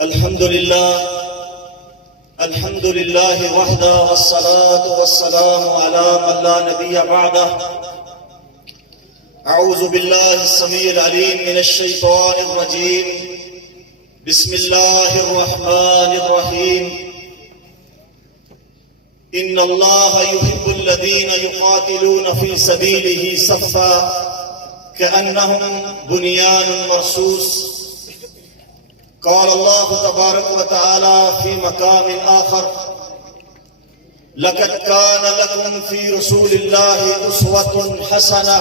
الحمد لله وحده والصلاة والسلام على من لا نبي بعده. أعوذ بالله السميع العليم من الشيطان الرجيم. بسم الله الرحمن الرحيم. إن الله يحب الذين يقاتلون في سبيله صفا كأنهم بنيان مرصوص. قال الله تبارك وتعالى في مقام آخر: لقد كان لكم في رسول الله أسوة حسنة.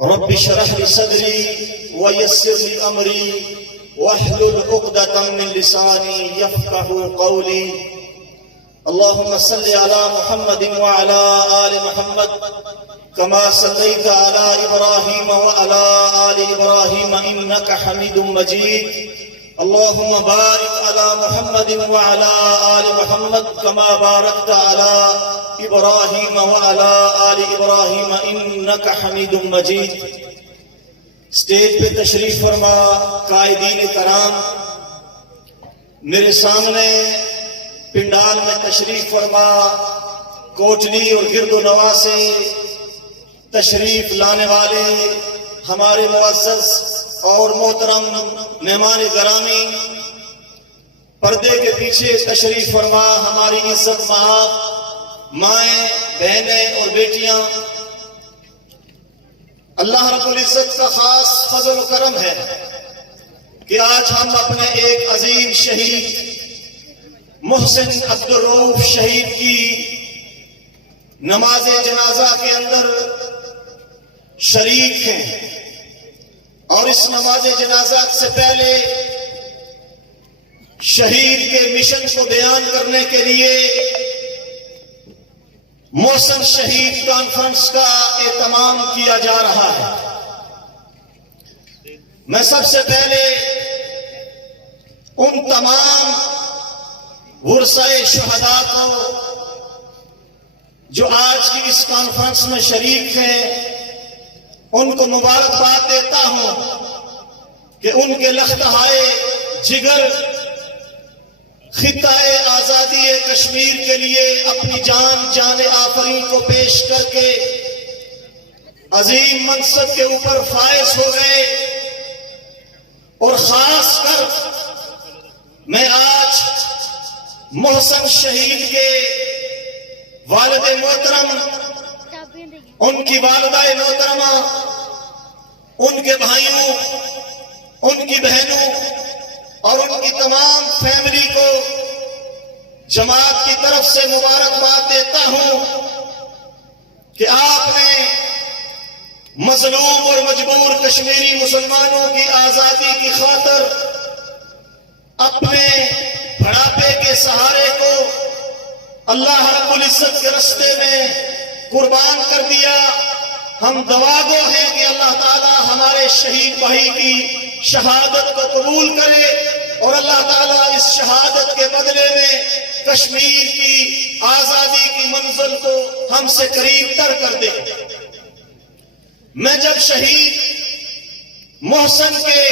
رب اشرح لي صدري ويسر لي أمري واحلل عقدة من لساني يفقه قولي. اللهم صل على محمد وعلى آل محمد كما صليت على إبراهيم وعلى آل إبراهيم إنك حميد مجيد. اللهم بارك على محمد وعلى آل محمد كما باركت على إبراهيم وعلى آل إبراهيم إنك حميد مجيد. اسٹیج پہ تشریف فرما قائدین کرام، میرے سامنے پنڈال میں تشریف فرما کوٹلی اور گرد و نواح سے تشریف لانے والے ہمارے معزز اور محترم مہمان گرامی، پردے کے پیچھے تشریف فرما ہماری عزت مآب مائیں، بہنیں اور بیٹیاں، اللہ رب العزت کا خاص فضل و کرم ہے کہ آج ہم اپنے ایک عظیم شہید محسن عبدالرؤوف شہید کی نماز جنازہ کے اندر شریک ہیں، اور اس نماز جنازہ سے پہلے شہید کے مشن کو بیان کرنے کے لیے محسن شہید کانفرنس کا اہتمام کیا جا رہا ہے. میں سب سے پہلے ان تمام ورثۂ شہداء کو جو آج کی اس کانفرنس میں شریک ہیں ان کو مبارکباد دیتا ہوں کہ ان کے لخت-ے جگر خطۂ آزادی کشمیر کے لیے اپنی جان آفرین کو پیش کر کے عظیم منصب کے اوپر فائز ہو گئے. اور خاص کر میں آج محسن شہید کے والد محترم، ان کی والدہ محترمہ، ان کے بھائیوں، ان کی بہنوں اور ان کی تمام فیملی کو جماعت کی طرف سے مبارکباد دیتا ہوں کہ آپ نے مظلوم اور مجبور کشمیری مسلمانوں کی آزادی کی خاطر اپنے بڑھاپے کے سہارے کو اللہ رب العزت کے راستے میں قربان کر دیا. ہم دعاگو ہیں کہ اللہ تعالی ہمارے شہید بھائی کی شہادت کو قبول کرے اور اللہ تعالی اس شہادت کے بدلے میں کشمیر کی آزادی کی منزل کو ہم سے قریب تر کر دے. میں جب شہید محسن کے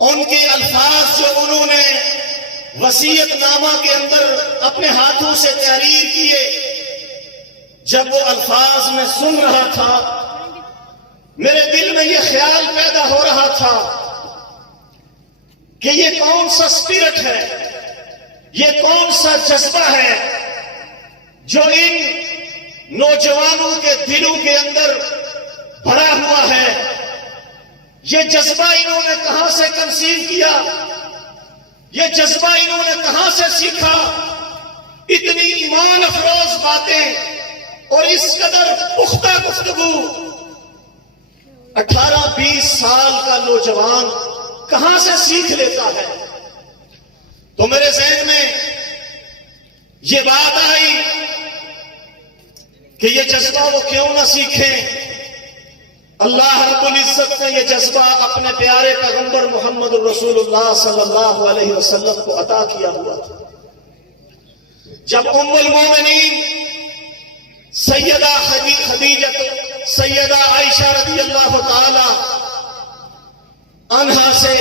ان کے الفاظ جو انہوں نے وصیت نامہ کے اندر اپنے ہاتھوں سے تحریر کیے، جب وہ الفاظ میں سن رہا تھا میرے دل میں یہ خیال پیدا ہو رہا تھا کہ یہ کون سا اسپرٹ ہے، یہ کون سا جذبہ ہے جو ان نوجوانوں کے دلوں کے اندر بھرا ہوا ہے. یہ جذبہ انہوں نے کہاں سے کنسیو کیا، یہ جذبہ انہوں نے کہاں سے سیکھا؟ اتنی ایمان افروز باتیں اور اس قدر پختہ گفتگو 18-20 سال کا نوجوان کہاں سے سیکھ لیتا ہے؟ تو میرے ذہن میں یہ بات آئی کہ یہ جذبہ وہ کیوں نہ سیکھیں. اللہ رب العزت نے یہ جذبہ اپنے پیارے پیغمبر محمد الرسول اللہ صلی اللہ علیہ وسلم کو عطا کیا ہوا تھا. جب ام المومنین سیدہ خدیجہ، سیدہ عائشہ رضی اللہ تعالی سے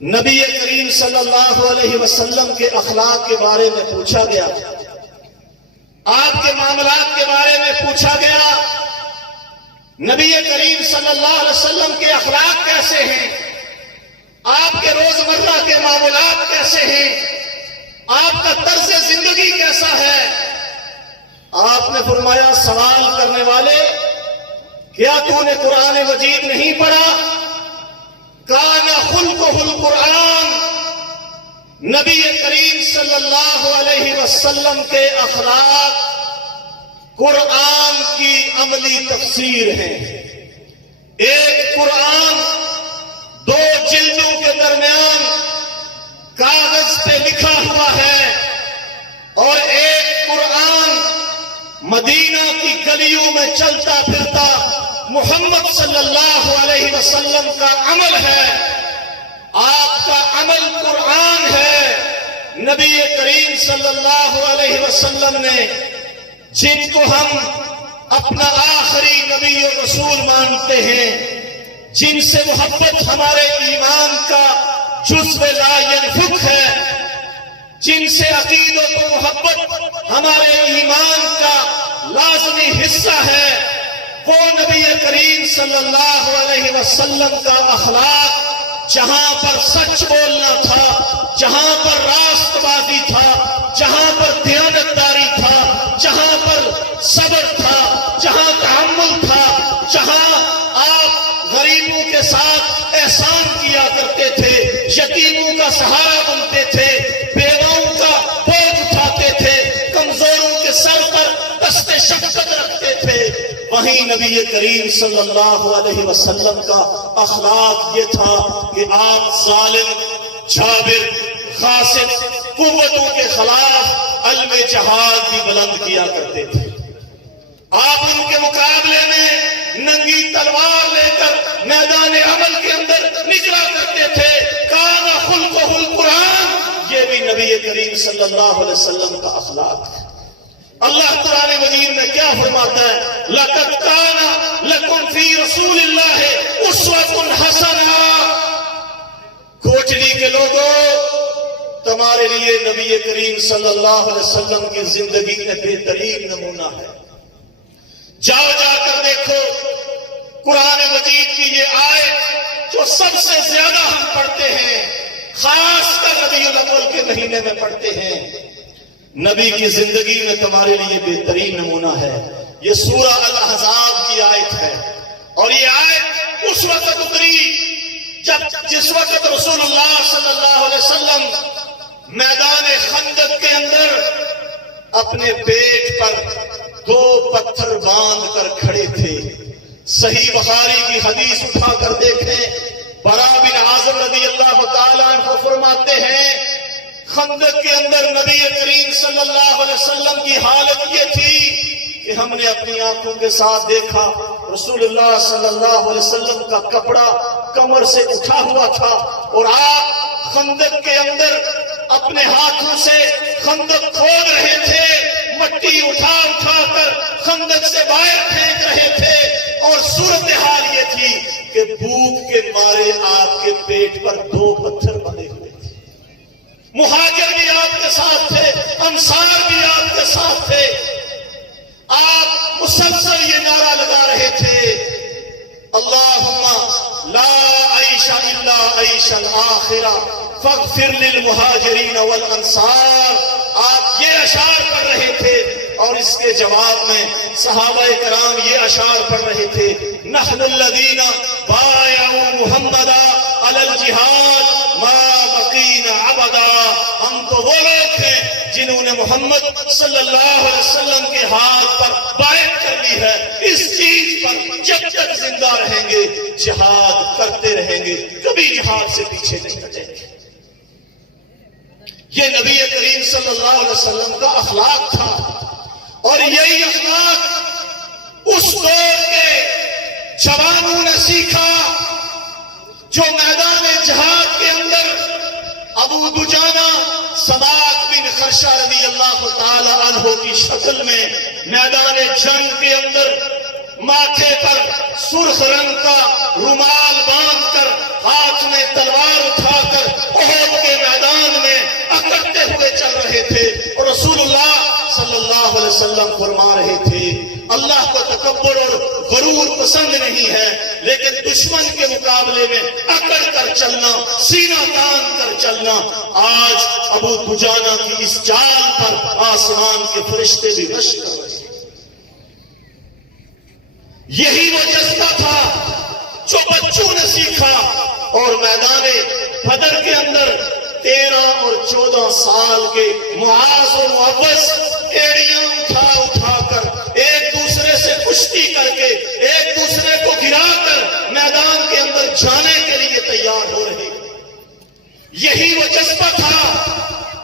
نبی کریم صلی اللہ علیہ وسلم کے اخلاق کے بارے میں پوچھا گیا، آپ کے معاملات کے بارے میں پوچھا گیا، نبی کریم صلی اللہ علیہ وسلم کے اخلاق کیسے ہیں، آپ کے روزمرہ کے معاملات کیسے ہیں، آپ کا طرز زندگی کیسا ہے؟ آپ نے فرمایا، سوال کرنے والے، کیا تو نے قرآن مجید نہیں پڑھا؟ کان خلقہ القرآن، نبی کریم صلی اللہ علیہ وسلم کے اخلاق قرآن کی عملی تفسیر ہیں۔ ایک قرآن دو جلدوں کے درمیان کاغذ پہ لکھا ہوا ہے، اور ایک قرآن مدینہ کی گلیوں میں چلتا پھرتا محمد صلی اللہ علیہ وسلم کا عمل ہے۔ آپ کا عمل قرآن ہے۔ نبی کریم صلی اللہ علیہ وسلم نے جن کو ہم اپنا آخری نبی و رسول مانتے ہیں، جن سے محبت ہمارے ایمان کا جزو لا ينفك ہے، جن سے عقیدت و محبت ہمارے ایمان کا لازمی حصہ ہے، وہ نبی کریم صلی اللہ علیہ وسلم کا اخلاق جہاں پر سچ بولنا تھا، جہاں پر راست بازی تھا، جہاں پر دیانتداری تھا، جہاں پر صبر تھا، جہاں تحمل تھا، جہاں آپ غریبوں کے ساتھ احسان کیا کرتے تھے، یتیموں کا سہارا بنتے تھے، بیواؤں کا بوجھ اٹھاتے تھے، کمزوروں کے سر پر دست شفقت رکھتے تھے، وہیں نبی کریم صلی اللہ علیہ وسلم کا اخلاق یہ تھا کہ آپ ظالم، جابر، غاصب قوتوں کے خلاف علم جہاد بھی بلند کیا کرتے تھے۔ آپ ان کے مقابلے میں ننگی تلوار لے کر میدان عمل کے اندر نکلا کرتے تھے۔ کان خلقہ القرآن، یہ بھی نبی کریم صلی اللہ علیہ وسلم کا اخلاق ہے۔ اللہ تعالی مجید میں کیا فرماتا ہے؟ لَقَدْ كَانَ لَكُمْ فِي رَسُولِ اللَّهِ أُسْوَةٌ حَسَنَةٌ، کوچلی کے لوگوں، تمہارے لیے نبی کریم صلی اللہ علیہ وسلم کی زندگی میں بہترین نمونہ ہے۔ جاؤ جا کر دیکھو قرآن مجید کی یہ آیت جو سب سے زیادہ ہم پڑھتے ہیں، خاص کر ربیع الاول کے مہینے میں پڑھتے ہیں، نبی کی زندگی میں تمہارے لیے بہترین نمونہ ہے۔ یہ سورہ الاحزاب کی آیت ہے، اور یہ آیت اس وقت اتری جس وقت رسول اللہ صلی اللہ علیہ وسلم میدان خندق کے اندر اپنے پیٹ پر دو پتھر باندھ کر کھڑے تھے۔ صحیح بخاری کی حدیث اٹھا کر دیکھیں، برا بن عازب رضی اللہ تعالیٰ عنہ فرماتے ہیں، خندق کے اندر نبی کریم صلی اللہ علیہ وسلم کی حالت یہ تھی کہ ہم نے اپنی آنکھوں کے ساتھ دیکھا رسول اللہ صلی اللہ علیہ وسلم کا کپڑا کمر سے اٹھا ہوا تھا، اور آپ خندق کے اندر اپنے ہاتھوں سے خندق کھود رہے تھے، مٹی اٹھا اٹھا کر خندق سے باہر پھینک رہے تھے، اور صورتحال یہ تھی کہ بھوک کے مارے آپ کے پیٹ پر دو پتھر بندھے ہوئے تھے۔ مہاجر بھی آپ کے ساتھ تھے، انصار بھی آپ کے ساتھ تھے، آپ مسلسل یہ نعرہ لگا رہے تھے، اللہم لا عیش الا عیش الآخرہ فاغفر للمہاجرین والانصار۔ آپ یہ اشعار پڑھ رہے تھے، اور اس کے جواب میں صحابہ کرام یہ اشعار پڑھ رہے تھے، نحن الذین بایعوا محمدا علی الجہاد ما بقینا ابدا۔ ہم تو وہ لوگ ہیں جنہوں نے محمد صلی اللہ علیہ وسلم کے ہاتھ پر بیعت کر لی ہے، اس چیز پر جب تک زندہ رہیں گے جہاد کرتے رہیں گے، کبھی جہاد سے پیچھے نہیں ہٹیں گے۔ یہ نبی کریم صلی اللہ علیہ وسلم کا اخلاق تھا، اور یہی اخلاق اس دور کے جوانوں نے سیکھا جو میدان جہاد کے اندر ابو دجانہ سباق بن خرشہ رضی اللہ تعالی عنہ کی شکل میں میدان جنگ کے اندر ماتھے پر سرخ رنگ کا رومال باندھ کر، ہاتھ نہیں ہے، لیکن دشمن کے مقابلے میں اکڑ کر چلنا، سینہ تان کر چلنا۔ آج ابو دجانہ کی اس چال پر آسمان کے فرشتے بھی رش کر رہے ہیں۔ یہی وہ جذبہ تھا جو بچوں نے سیکھا، اور میدان بدر کے اندر 13 اور 14 سال کے معاذ اور معوذ ایڑیاں اٹھا اٹھا کر ایک دوسرے سے کشتی کر کے ایک دوسرے کو گرا کر میدان کے اندر جانے کے لیے تیار ہو رہے۔ یہی وہ جذبہ تھا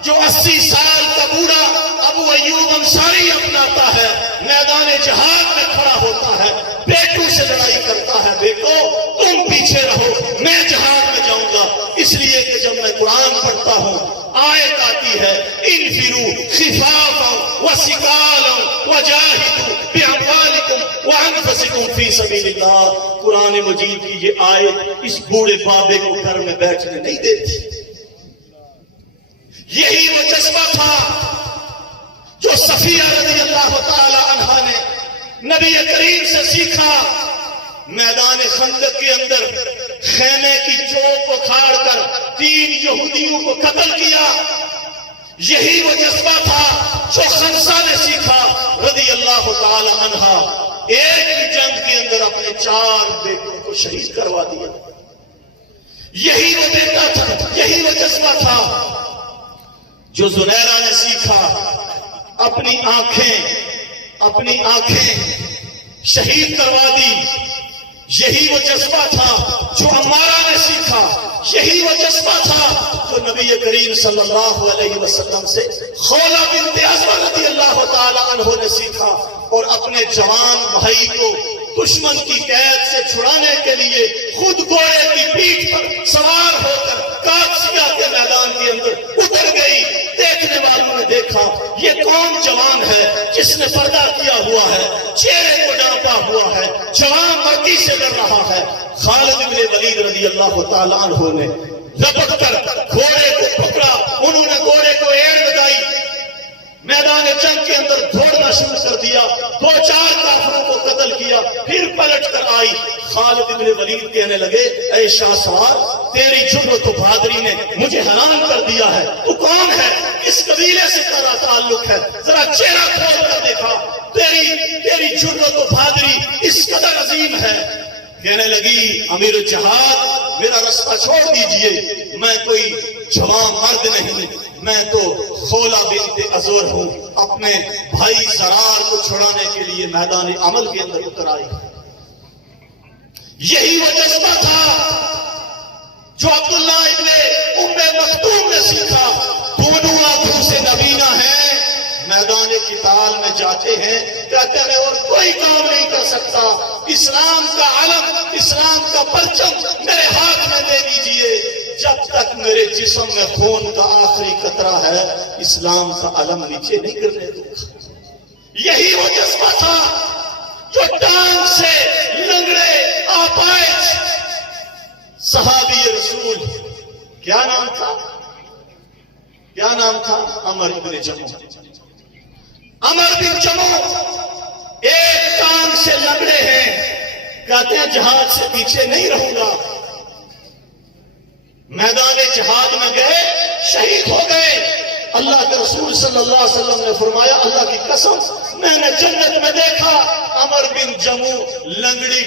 جو 80 سال کا بوڑھا ابو ایوب انصاری اپناتا ہے، میدان جہاد میں کھڑا ہوتا ہے، بیٹوں سے لڑائی کرتا ہے، بیٹو تم پیچھے رہو، میں جہاد میں جاؤں گا۔ اس لیے کہ جب میں قرآن پڑھتا ہوں آیت آتی ہے انفروا خفافا وثقالا وجاہدوا باموالکم وانفسکم فی سبیل اللہ۔ قرآن مجید کی یہ آیت اس بوڑھے بابے کو گھر میں بیٹھنے نہیں دیتی۔ یہی وہ جذبہ تھا جو صفیہ رضی اللہ تعالی عنہا نے نبی کریم سے سیکھا۔ میدان خندق کے اندر خیمے کی چوک کو کھاڑ کر 3 یہودیوں کو قتل کیا۔ یہی وہ جذبہ تھا جو خنسا نے سیکھا رضی اللہ تعالی عنہا، ایک ہی جنگ کے اندر اپنے 4 بیٹوں کو شہید کروا دیا۔ یہی وہ بیٹا تھا، یہی وہ جذبہ تھا جو زنیرہ نے سیکھا، اپنی آنکھیں شہید کروا دی۔ یہی وہ جذبہ تھا جو عمارہ نے سیکھا، یہی وہ جذبہ تھا جو نبی کریم صلی اللہ علیہ وسلم سے خولہ بنت عزوہ رضی اللہ تعالی عنہ نے سیکھا، اور اپنے جوان بھائی کو دشمن کی قید سے چھڑانے کے لیے خود گھوڑے کی پیٹھ پر سوار ہو کر قادسیہ کے میدان کے اندر اتر گئی۔ دیکھنے والوں نے دیکھا یہ کون جوان ہے جس نے پردہ کیا ہوا ہے، چہرے کو ڈھانپا ہوا ہے، جوان مردی سے ڈر رہا ہے۔ خالد بن ولید رضی اللہ تعالیٰ عنہ نے لپٹ کر گھوڑے کو پکڑا، انہوں نے گھوڑے کو ایڑ لگائی، میدان جنگ کے اندر دوڑنا شروع کر دیا، 2-4 کافروں کو قتل کیا، پھر پلٹ کر آئی۔ خالد بن ولید کہنے لگے اے شاہ سوار، تیری جرأت و بہادری نے مجھے حیران کر دیا ہے، تو کون ہے، اس قبیلے سے تیرا تعلق ہے، ذرا چہرہ کھول کر دیکھا، تیری جرأت و بہادری اس قدر عظیم ہے۔ کہنے لگی امیر الجہاد میرا رستہ چھوڑ دیجئے، میں کوئی جوان مرد نہیں، میں تو خولہ بنت عزور ہوں، اپنے بھائی زرار کو چھڑانے کے لیے میدان عمل کے اندر اتر آئی۔ یہی وہ جذبہ تھا جو عبداللہ ابن ام مکتوم نے سیکھا۔ دونوں آنکھوں سے نبینا ہیں، میدان قتال میں جاتے ہیں، کہتے ہیں اور کوئی کام نہیں کر سکتا، اسلام کا علم، اسلام کا پرچم میرے ہاتھ میں دے دیجئے، جب تک میرے جسم میں خون کا آخری قطرہ ہے اسلام کا علم نیچے نہیں کرنے دوں گا۔ یہی وہ جذبہ تھا جو ٹانگ سے لنگڑے آپائج صحابی رسول، کیا نام تھا؟ عمر بن جموح۔ عمر بن جموح ایک ٹانگ سے لنگڑے ہیں، کہتے ہیں جہاد سے پیچھے نہیں رہوں گا۔ میدان جہاد میں گئے، شہید ہو گئے۔ اللہ کے رسول صلی اللہ علیہ وسلم نے فرمایا اللہ کی قسم میں نے جنت میں دیکھا عمر بن جموح لنگڑی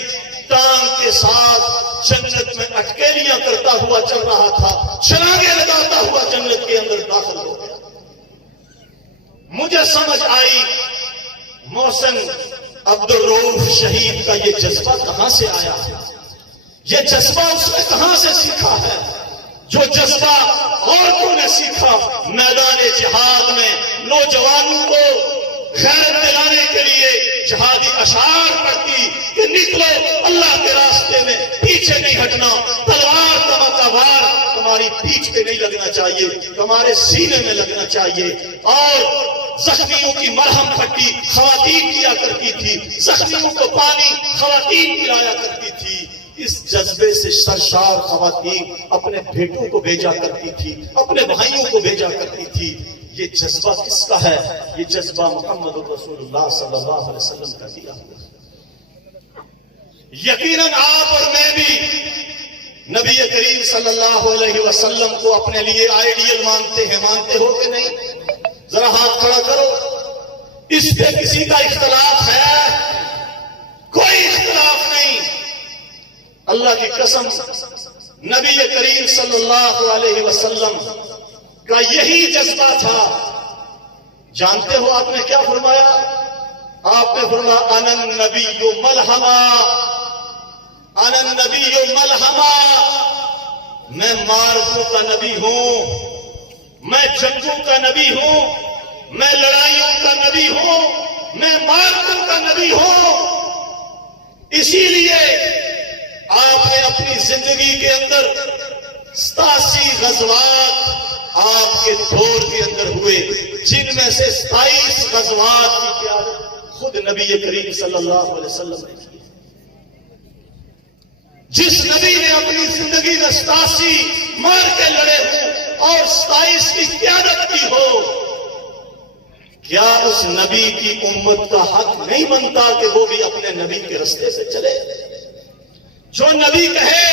ٹانگ کے ساتھ جنت میں اٹکیلیاں کرتا ہوا چل رہا تھا، چھلانگیں لگاتا ہوا جنت کے اندر داخل ہو گیا۔ مجھے سمجھ آئی محسن عبد الرؤوف شہید کا یہ جذبہ کہاں سے آیا ہے، یہ جذبہ اس نے کہاں سے سیکھا ہے؟ جو جذبہ عورتوں نے سیکھا میدان جہاد میں نوجوانوں کو خیرت دلانے کے لیے جہادی اشعار پڑھتی کہ نکلو اللہ کے راستے میں، پیچھے نہیں ہٹنا، تلوار کا وار تمہاری پیٹھ پہ نہیں لگنا چاہیے، تمہارے سینے میں لگنا چاہیے۔ اور زخمیوں کی مرہم پٹی خواتین کیا کرتی تھی، زخمیوں کو پانی خواتین پلایا کرتی تھی۔ اس جذبے سے سرشار خواتین اپنے بیٹوں کو بھیجا کرتی تھی، اپنے بھائیوں کو بھیجا کرتی تھی۔ یہ جذبہ کس کا ہے؟ یہ جذبہ محمد رسول اللہ صلی اللہ علیہ وسلم کا دیا ہوا ہے۔ یقیناً آپ اور میں بھی نبی کریم صلی اللہ علیہ وسلم کو اپنے لیے آئیڈیل مانتے ہیں. مانتے ہو کہ نہیں؟ ذرا ہاتھ کھڑا کرو. اس پہ کسی کا اختلاف ہے؟ کوئی اختلاف نہیں. اللہ کی قسم نبی کریم صلی اللہ علیہ وسلم کا یہی جذبہ تھا. جانتے ہو آپ نے کیا فرمایا؟ آپ نے فرمایا انا النبی ملحما، انا النبی ملحما، میں مارکوں کا نبی ہوں، میں جنگوں کا نبی ہوں، میں لڑائیوں کا نبی ہوں، میں مارکوں کا نبی ہوں. اسی لیے آپ نے اپنی زندگی کے اندر 87 غزوات آپ کے دور کے اندر ہوئے، جن میں سے 27 غزوات کی قیادت خود نبی کریم صلی اللہ علیہ وسلم نے کی. جس نبی نے اپنی زندگی میں 87 مار کے لڑے ہوں اور 27 کی قیادت کی ہو، کیا اس نبی کی امت کا حق نہیں بنتا کہ وہ بھی اپنے نبی کے رستے سے چلے؟ جو نبی کہے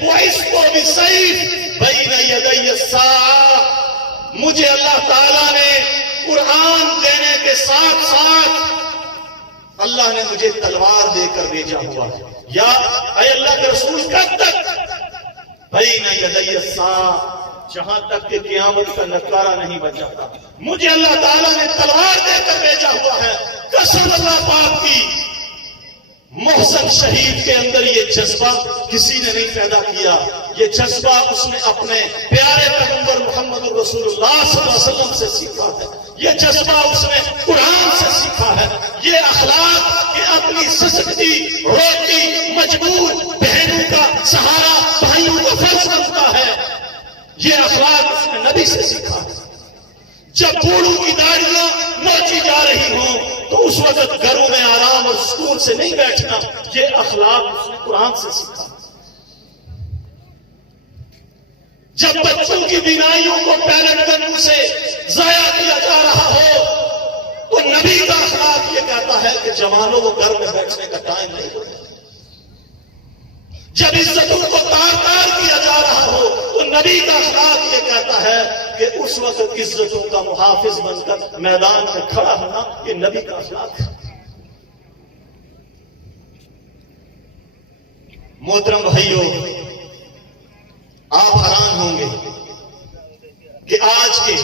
بُعِثْتُ بِالسَّيْفِ بَيْنَ يَدَيَّ السَّاعَةِ، مجھے اللہ تعالیٰ نے قرآن دینے کے ساتھ ساتھ اللہ نے مجھے تلوار دے کر بھیجا ہوا ہے. یا اے اللہ کے رسول کب تک؟ بَيْنَ يَدَيَّ السَّاعَةِ، جہاں تک کہ قیامت کا نکارہ نہیں بن جاتا. مجھے اللہ تعالیٰ نے تلوار دے کر بھیجا ہوا ہے. قسم اللہ پاک کی، محسن شہید کے اندر یہ جذبہ کسی نے نہیں پیدا کیا. یہ جذبہ اس نے اپنے پیارے پیغمبر محمد رسول اللہ صلی اللہ علیہ وسلم سے سیکھا ہے. یہ جذبہ اس نے قرآن سے سیکھا ہے. یہ اخلاق کہ اپنی سستی روتی مجبور بہنوں کا سہارا بھائیوں کا فرض بنتا ہے، یہ اخلاق اس نے نبی سے سیکھا ہے. جب بوڑھوں کی داڑیاں نوچی جا رہی ہوں تو اس وقت گھروں میں آرام اور سکون سے نہیں بیٹھنا، یہ اخلاق اس نے قرآن سے سیکھا. جب بچوں کی بینائیوں کو پیلٹ گنوں سے ضائع کیا جا رہا ہو تو نبی کا اخلاق یہ کہتا ہے کہ جوانوں کو گھر میں بیٹھنے کا ٹائم نہیں ہوتا. جب عزتوں کو تار تار کیا جا رہا ہو تو نبی کا اخلاق یہ کہتا ہے کہ اس وقت عزتوں کا محافظ بن کر میدان میں کھڑا ہونا، یہ نبی کا اخلاق ہے. محترم بھائیوں، آپ حیران ہوں گے کہ آج کے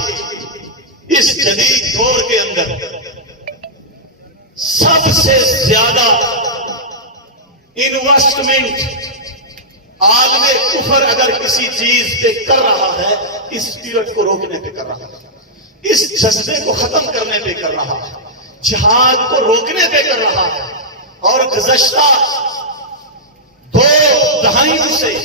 اس جدید دور کے اندر سب سے زیادہ انویسٹمنٹ عالم کفر اگر کسی چیز پہ کر رہا ہے، اس پیریڈ کو روکنے پہ کر رہا ہے، اس جذبے کو ختم کرنے پہ کر رہا ہے، جہاد کو روکنے پہ کر رہا ہے. اور گزشتہ 2 دہائیوں سے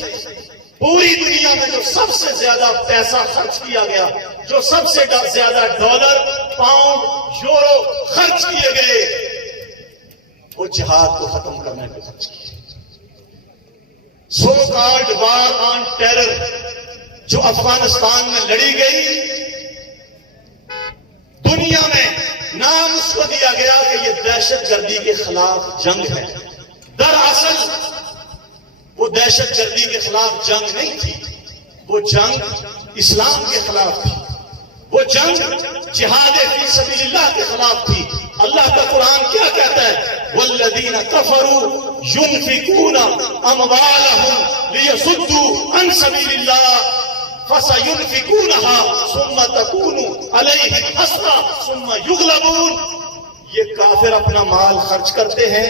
پوری دنیا میں جو سب سے زیادہ پیسہ خرچ کیا گیا، جو سب سے زیادہ ڈالر، پاؤنڈ، یورو خرچ کیے گئے، وہ جہاد کو ختم کرنے پہ خرچ کیے. So called war on terror جو افغانستان میں لڑی گئی، دنیا میں نام اس کو دیا گیا کہ یہ دہشت گردی کے خلاف جنگ ہے. دراصل وہ دہشت گردی کے خلاف جنگ نہیں تھی، وہ جنگ اسلام کے خلاف تھی، وہ جنگ جہاد فی سبیل اللہ کے خلاف تھی. اللہ کا قرآن کیا کہتا ہے؟ والذین کفروا ينفقون اموالهم ليصدوا عن سبیل اللہ فسينفقونها ثم تكون عليهم حسرة ثم يغلبون. یہ کافر اپنا مال خرچ کرتے ہیں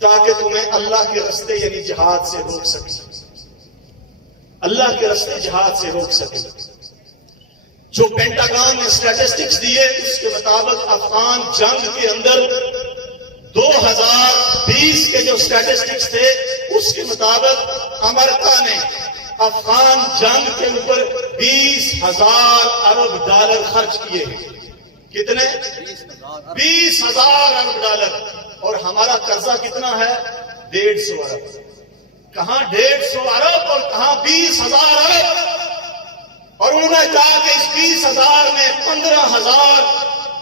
تاکہ تمہیں اللہ کے رستے یعنی جہاد سے روک سکے، اللہ کے رستے جہاد سے روک سکے. جو پینٹاگان نے اسٹیٹسٹکس دیے اس کے مطابق افغان جنگ کے اندر 2020 کے جو اسٹیٹسٹکس تھے اس کے مطابق امریکہ نے افغان جنگ کے اوپر 20,000 ارب ڈالر خرچ کیے. کتنے؟ 20,000 ارب ڈالر. اور ہمارا قرضہ کتنا ہے؟ 150 ارب. کہاں 150 ارب اور کہاں 20,000 ارب. اور انہوں نے کہا کہ اس 20,000 میں 15,000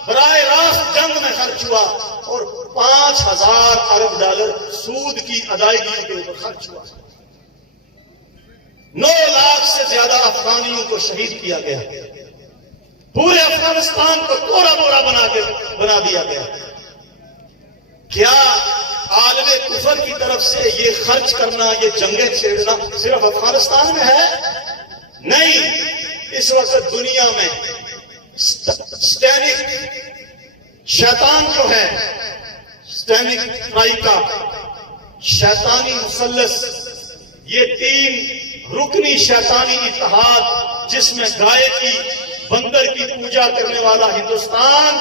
براہ راست جنگ میں خرچ ہوا اور 5,000 ارب ڈالر سود کی ادائیگیوں کے اوپر خرچ ہوا. 9 لاکھ سے زیادہ افغانیوں کو شہید کیا گیا. پورے افغانستان کو کوڑا موڑا بنا دیا گیا. کیا عالم کفر کی طرف سے یہ خرچ کرنا، یہ جنگیں چھیڑنا صرف افغانستان میں ہے؟ نہیں. اس وقت دنیا میں شیطان جو ہے، اسٹینک ٹرائیکا، شیطانی مثلث، یہ 3 رکنی شیطانی اتحاد جس میں گائے کی، بندر کی پوجا کرنے والا ہندوستان،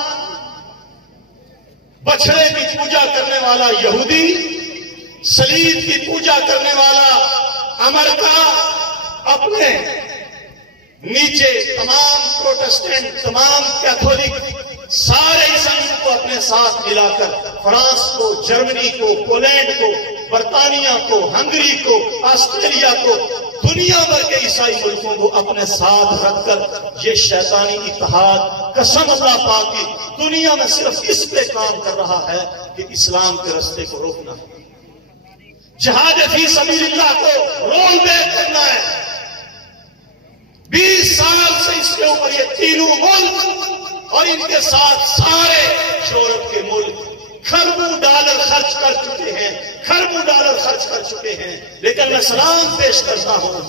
بچڑے کی پوجا کرنے والا یہودی، صلیب کی پوجا کرنے والا امریکہ، اپنے نیچے تمام پروٹسٹنٹ، تمام کیتھولک، سارے عیسائیوں کو اپنے ساتھ ملا کر فرانس کو، جرمنی کو، پولینڈ کو، برطانیہ کو، ہنگری کو، آسٹریلیا کو، دنیا بھر کے عیسائی ملکوں کو اپنے ساتھ رکھ کر یہ شیطانی اتحاد قسم اللہ پاک کی دنیا میں صرف اس پہ کام کر رہا ہے کہ اسلام کے راستے کو روکنا ہے، جہاد فی سبیل اللہ کو رول بیک کرنا ہے. 20 سال سے اس کے اوپر یہ تینوں ملک اور ان کے ساتھ سارے یورپ کے ملک کھربوں ڈالر خرچ کر چکے ہیں، کھربوں ڈالر خرچ کر چکے ہیں. لیکن میں سلام پیش کرتا ہوں،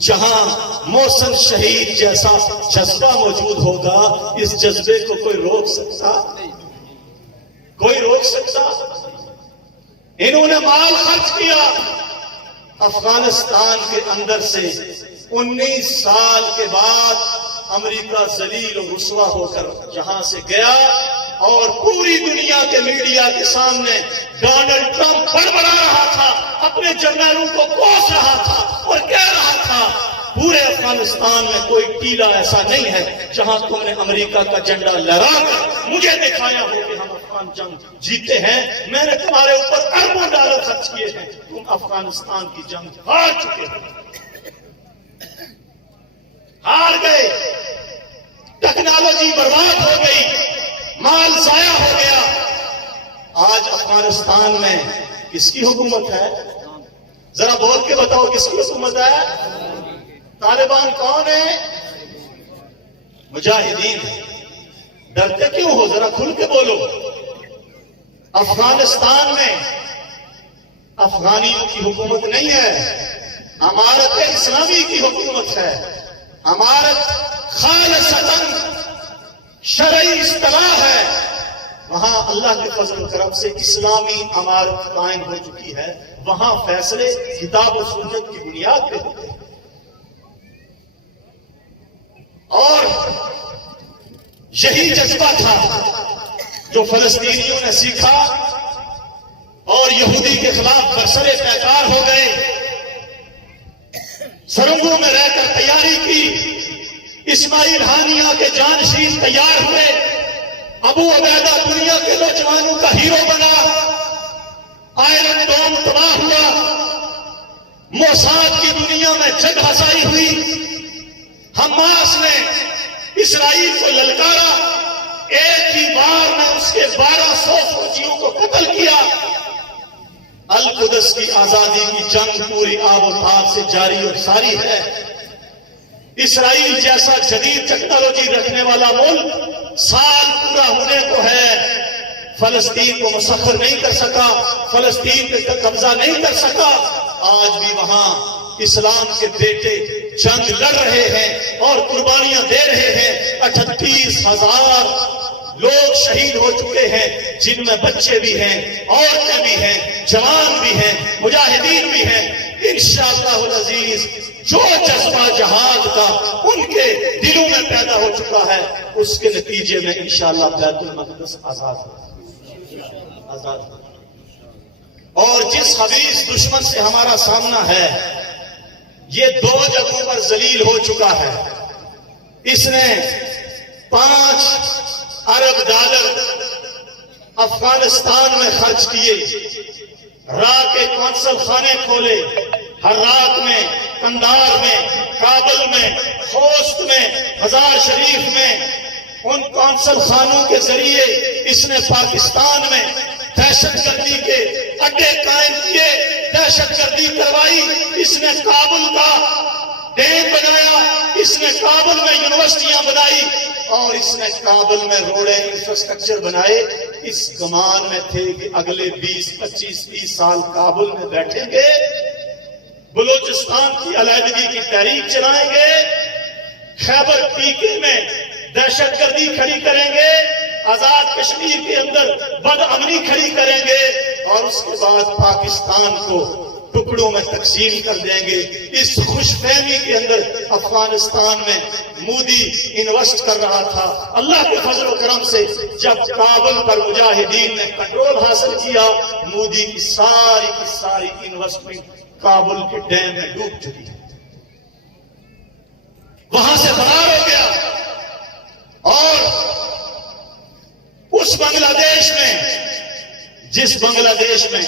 جہاں محسن شہید جیسا جذبہ موجود ہوگا، اس جذبے کو کوئی روک سکتا؟ کوئی روک سکتا؟ انہوں نے مال خرچ کیا. افغانستان کے اندر سے 19 سال کے بعد امریکہ ذلیل و رسوا ہو کر جہاں سے گیا اور پوری دنیا کے میڈیا کے سامنے ڈونلڈ ٹرمپ بڑبڑا رہا تھا، اپنے جرنیلوں کو کوس رہا تھا اور کہہ رہا تھا پورے افغانستان میں کوئی ٹیلا ایسا نہیں ہے جہاں تم نے امریکہ کا جھنڈا لہرا کر مجھے دکھایا ہو کہ ہم افغان جنگ جیتے ہیں. میں نے تمہارے اوپر اربوں ڈالر خرچ کیے ہیں، تم افغانستان کی جنگ ہار چکے ہو، ہار گئے. ٹیکنالوجی برباد ہو گئی، مال ضائع ہو گیا. آج افغانستان میں کس کی حکومت ہے؟ ذرا بول کے بتاؤ کس کی حکومت ہے؟ طالبان کون ہے؟ مجاہدین. ڈرتے کیوں ہو؟ ذرا کھل کے بولو. افغانستان میں افغانیوں کی حکومت نہیں ہے، امارت اسلامی کی حکومت ہے. امارت خالصتاً شرعی اصطلاح ہے. وہاں اللہ کے فضل و کرم سے اسلامی امارت قائم ہو چکی ہے. وہاں فیصلے کتاب و سنت کی بنیاد پہ ہوتے ہیں. اور یہی جذبہ تھا جو فلسطینیوں نے سیکھا اور یہودی کے خلاف برسرے پیکار ہو گئے. سرنگوں میں رہ کر تیاری کی. اسماعیل ہانیہ کے جانشین تیار ہوئے. ابو عبیدہ دنیا کے نوجوانوں کا ہیرو بنا. آئرن ڈوم تباہ ہوا. موساد کی دنیا میں جنگ ہسائی ہوئی. حماس نے اسرائیل کو للکارا. ایک ہی بار میں اس کے 1200 فوجیوں کو قتل کیا. القدس کی آزادی کی جنگ پوری آب و تاب سے جاری اور ساری ہے. اسرائیل جیسا جدید ٹیکنالوجی رکھنے والا ملک سال پورا ہونے کو ہے، فلسطین کو مسخر نہیں کر سکا، فلسطین پہ قبضہ نہیں کر سکا. آج بھی وہاں اسلام کے بیٹے جنگ لڑ رہے ہیں اور قربانیاں دے رہے ہیں. 38,000 لوگ شہید ہو چکے ہیں، جن میں بچے بھی ہیں، عورتیں بھی ہیں، جوان بھی ہیں، مجاہدین بھی ہیں. انشاءاللہ العزیز جو جذبہ جہاد کا ان کے دلوں میں پیدا ہو چکا ہے، اس کے نتیجے میں انشاءاللہ بیت المقدس آزاد ہوگا. اور جس حبیث دشمن سے ہمارا سامنا ہے یہ 2 جگہوں پر ذلیل ہو چکا ہے. اس نے 5 ارب ڈالر افغانستان میں خرچ کیے. رات کے قونصل خانے کھولے، ہر رات میں، قندھار میں، کابل میں، خوست میں، مزار شریف میں. ان کونسل خانوں کے ذریعے اس نے پاکستان میں دہشت گردی کے اڈے قائم کیے، دہشت گردی کروائی، اس نے کابل کا ڈیم بنایا، اس نے کابل میں یونیورسٹیاں بنائی، اور اس نے کابل میں روڈیں انفراسٹرکچر بنائے۔ اس گمان میں تھے کہ اگلے 20-25-30 سال کابل میں بیٹھیں گے، بلوچستان کی علیحدگی کی تحریک چلائیں گے، خیبر پیکے میں دہشت گردی کھڑی کریں گے، آزاد کشمیر کے اندر بد امنی کھڑی کریں گے، اور اس کے بعد پاکستان کو ٹکڑوں میں تقسیم کر دیں گے۔ اس خوش فہمی کے اندر افغانستان میں مودی انویسٹ کر رہا تھا۔ اللہ کے فضل و کرم سے جب کابل پر مجاہدین نے کنٹرول حاصل کیا، مودی کی ساری انویسٹمنٹ کابل کے ڈیم میں ڈوب چکی ہے، وہاں سے فرار ہو گیا، اور اس بنگلہ دیش میں، جس بنگلہ دیش میں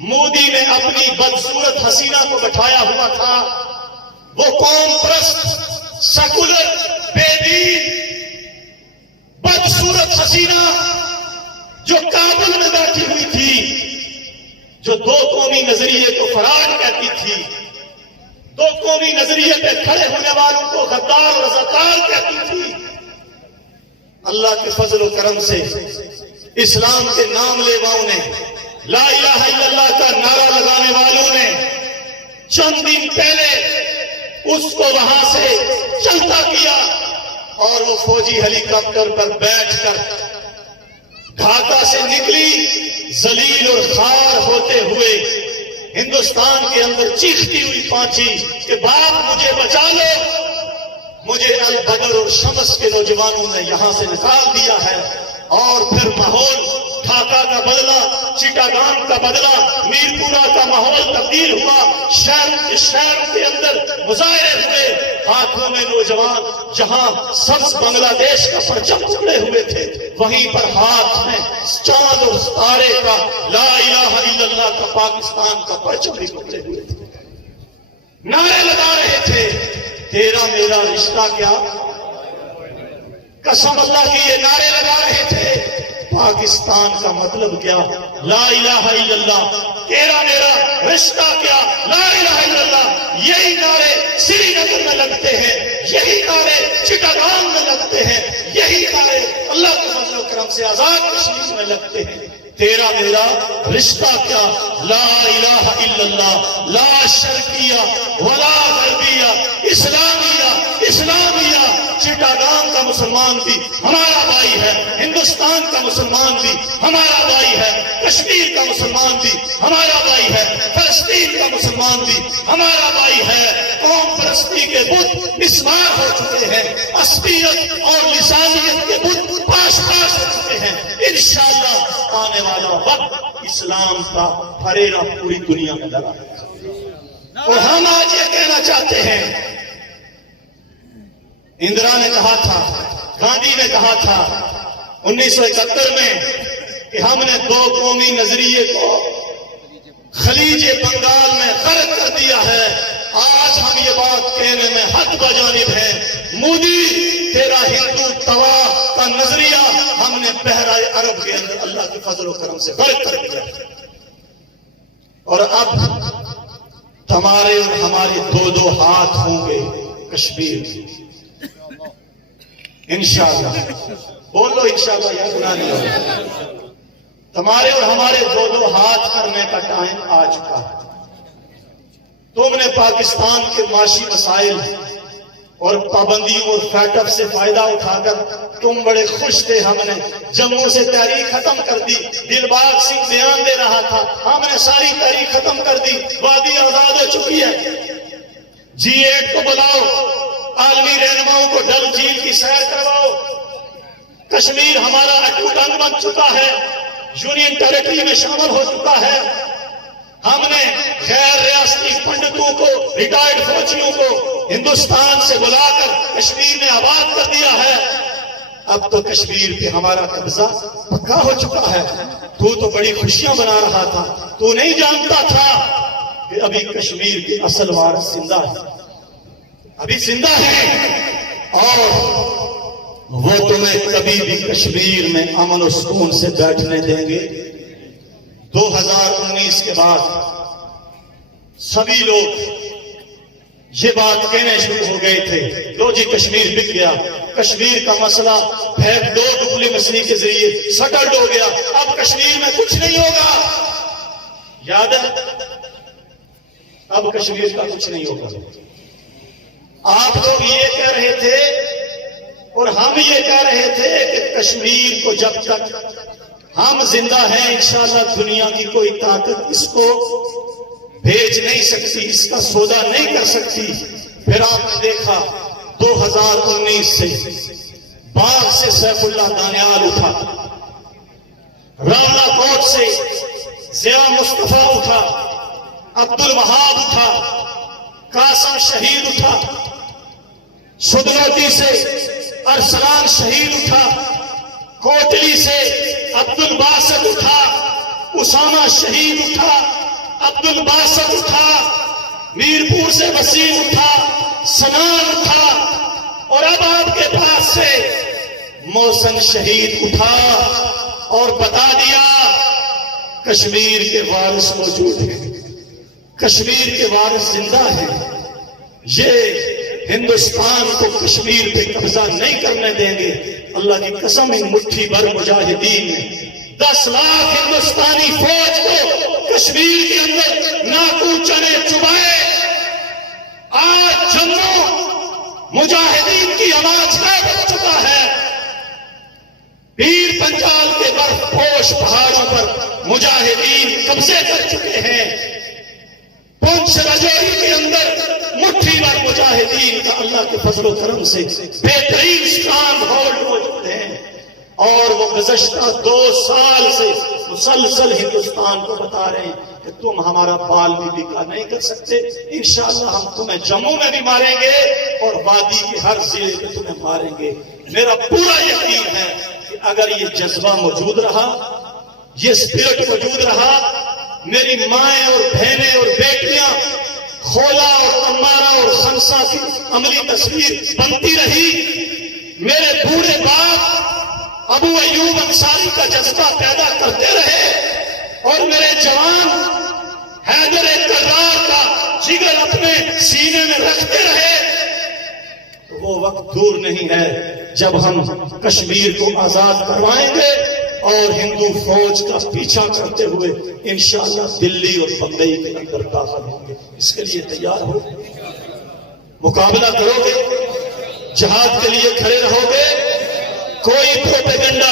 مودی نے اپنی بدصورت حسینہ کو بٹھایا ہوا تھا، وہ قوم پرست، سیکولر، بے دین، بدصورت حسینہ جو کابل میں بیٹھی ہوئی تھی، جو دو قومی نظریے کو فراڈ کہتی تھی، دو قومی نظریے پہ کھڑے ہونے والوں کو غدار اور رضاکار کہتی تھی، اللہ کے فضل و کرم سے اسلام کے نام لیواؤں نے، لا الہ الا اللہ کا نعرہ لگانے والوں نے چند دن پہلے اس کو وہاں سے چلتا کیا، اور وہ فوجی ہیلی کاپٹر پر بیٹھ کر ڈھاکہ سے نکلی، ذلیل اور خوار ہوتے ہوئے ہندوستان کے اندر چیختی ہوئی پہنچی کہ باپ مجھے بچا لو، مجھے البدر اور شمس کے نوجوانوں نے یہاں سے نکال دیا ہے۔ اور پھر ماحول ڈھاکہ کا بدلہ، چٹاگان کا بدلہ، میرپورہ کا ماحول تبدیل ہوا، شہر کے اندر مظاہرے ہوئے، ہاتھوں میں نوجوان جہاں سبز بنگلہ دیش کا پرچم پکڑے ہوئے تھے، وہیں پر ہاتھ میں چاند اور ستارے کا، لا الہ الا اللہ کا، پاکستان کا پرچم بھی پکڑے ہوئے تھے، نعرے لگا رہے تھے، تیرا میرا رشتہ کیا، قسم اللہ کی یہ نعرے لگا رہے تھے، پاکستان کا مطلب کیا، لا الہ الا اللہ، تیرا میرا رشتہ کیا، لا الہ الا اللہ، یہی نعرے سری نگر میں لگتے ہیں، یہی نعرے چٹاگان میں لگتے ہیں، یہی نعرے اللہ کے فضل و کرم سے آزاد کشمیر میں لگتے ہیں، تیرا میرا رشتہ کیا، لا الہ الا اللہ، لا شرقیہ ولا غربیہ، اسلامیہ، چٹاگان کا مسلمان بھی ہمارا بھائی ہے، ہندوستان کا مسلمان بھی ہمارا بھائی ہے، کشمیر کا مسلمان بھی ہمارا بھائی ہے، فلسطین کا مسلمان بھی ہمارا بھائی ہے۔ قوم پرستی کے بت مسمار ہو چکے ہیں، عصبیت اور لسانیت کے بت پاش ہو چکے ہیں، انشاءاللہ آنے والا وقت اسلام کا پھریرا پوری دنیا میں لگا ہے۔ اور ہم آج یہ کہنا چاہتے ہیں، اندرا نے کہا تھا، گاندھی نے کہا تھا 1971 میں کہ ہم نے دو قومی نظریے کو خلیج بنگال میں غرق کر دیا ہے، آج ہم یہ بات کہنے میں حق بجانب ہیں، مودی تیرا ہندو توا کا نظریہ ہم نے بحرائے عرب کے اندر اللہ کے فضل و کرم سے غرق کر دیا، اور اب تمہارے اور ہمارے دو ہاتھ ہوں گے کشمیر میں، انشاءاللہ بولو انشاءاللہ، یا گناہ نہیں ہوگا، تمہارے اور ہمارے دو ہاتھ کرنے کا ٹائم آ چکا ہے۔ تم نے پاکستان کے معاشی مسائل اور پابندیوں اور فیٹ اپ سے فائدہ اٹھا کر تم بڑے خوش تھے، ہم نے جموں سے تحریک ختم کر دی، دلباغ سنگھ بیان دے رہا تھا، ہم نے ساری تحریک ختم کر دی، وادی آزاد ہو چکی ہے، G8 کو بلاؤ، عالمی رہنماؤں کو ڈل جھیل کی سیر کرواؤ، کشمیر ہمارا اٹوٹ انگ بن چکا ہے، یونین ٹیریٹری میں شامل ہو چکا ہے، ہم نے غیر ریاستی پنڈتوں کو، ریٹائرڈ فوجیوں کو ہندوستان سے بلا کر کشمیر میں آباد کر دیا ہے، اب تو کشمیر پہ ہمارا قبضہ پکا ہو چکا ہے۔ تو بڑی خوشیاں منا رہا تھا، تو نہیں جانتا تھا کہ ابھی کشمیر کے اصل وارث زندہ ہے، ابھی زندہ ہے، اور وہ تمہیں کبھی بھی کشمیر میں امن و سکون سے بیٹھنے دیں گے۔ 2019 کے بعد سبھی لوگ یہ بات کہنے شروع ہو گئے تھے، لو جی کشمیر بک گیا، کشمیر کا مسئلہ پھیک دو ڈپلومیسی کے ذریعے سیٹلڈ ہو گیا، اب کشمیر میں کچھ نہیں ہوگا۔ یاد ہے؟ اب کشمیر کا کچھ نہیں ہوگا۔ آپ لوگ یہ کہہ رہے تھے اور ہم یہ کہہ رہے تھے کہ کشمیر کو جب تک ہم زندہ ہیں انشاءاللہ دنیا کی کوئی طاقت اس کو بھیج نہیں سکتی، اس کا سودا نہیں کر سکتی۔ پھر آپ نے دیکھا 2019 سے باغ سے سیف اللہ دانیال اٹھا، رانا کوٹ سے ضیاء مصطفیٰ اٹھا، عبد الوہاب اٹھا، کاسا شہید اٹھا، سدنوٹی سے ارسلان شہید اٹھا، کوٹلی سے عبد الباسط اٹھا، اسامہ شہید اٹھا، عبد الباسط اٹھا، میرپور سے وسیم اٹھا، سنان اٹھا، اور اب آپ کے پاس سے محسن شہید اٹھا اور بتا دیا کشمیر کے وارث موجود ہیں، کشمیر کے وارث زندہ ہیں، یہ ہندوستان کو کشمیر پہ قبضہ نہیں کرنے دیں گے۔ اللہ کی قسم ان مٹھی بھر مجاہدین نے 10 لاکھ ہندوستانی فوج کو کشمیر کے اندر ناکو چنے چبائے۔ آج جموں مجاہدین کی آواز غائب ہو چکا ہے۔ پیر پنجال کے برف پوش پہاڑوں پر مجاہدین قبضے کر چکے ہیں۔ پنچ رجوری کے اندر مٹھی بھر مجاہدین کا اللہ کے فضل و کرم سے بہترین اسٹرانگ ہولڈ موجود ہیں، اور وہ گزشتہ 2 سال سے مسلسل ہندوستان کو بتا رہے ہیں کہ تم ہمارا بال بھی بکا نہیں کر سکتے، انشاءاللہ ہم تمہیں جموں میں بھی ماریں گے اور وادی کے ہر ضلع میں تمہیں ماریں گے۔ میرا پورا یقین ہے کہ اگر یہ جذبہ موجود رہا، یہ اسپرٹ موجود رہا، میری مائیں اور بہنیں اور بیٹیاں خولا اور امارہ اور خنسا کی عملی تصویر بنتی رہی، میرے بوڑھے باپ ابو ایوب انصاری کا جذبہ پیدا کرتے رہے، اور میرے جوان حیدر کرار کا جگر اپنے سینے میں رکھتے رہے، تو وہ وقت دور نہیں ہے جب ہم کشمیر کو آزاد کروائیں گے اور ہندو فوج کا پیچھا کرتے ہوئے انشاءاللہ دلی اور بمبئی کے اندر داخل ہوں گے۔ اس کے لیے تیار ہو، مقابلہ کرو گے، جہاد کے لیے کھڑے رہو گے۔ کوئی پروپیگنڈا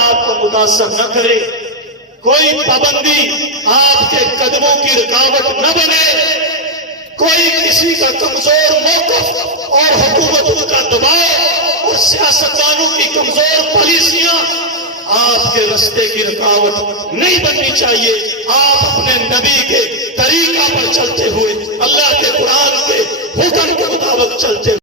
آپ کو متاثر نہ کرے، کوئی پابندی آپ کے قدموں کی رکاوٹ نہ بنے، کوئی کسی کا کمزور موقف اور حکومتوں کا دباؤ اور سیاستدانوں کی کمزور پالیسیاں آپ کے رستے کی رکاوٹ نہیں بننی چاہیے۔ آپ اپنے نبی کے طریقہ پر چلتے ہوئے، اللہ کے قرآن کے حکم کے مطابق چلتے ہوئے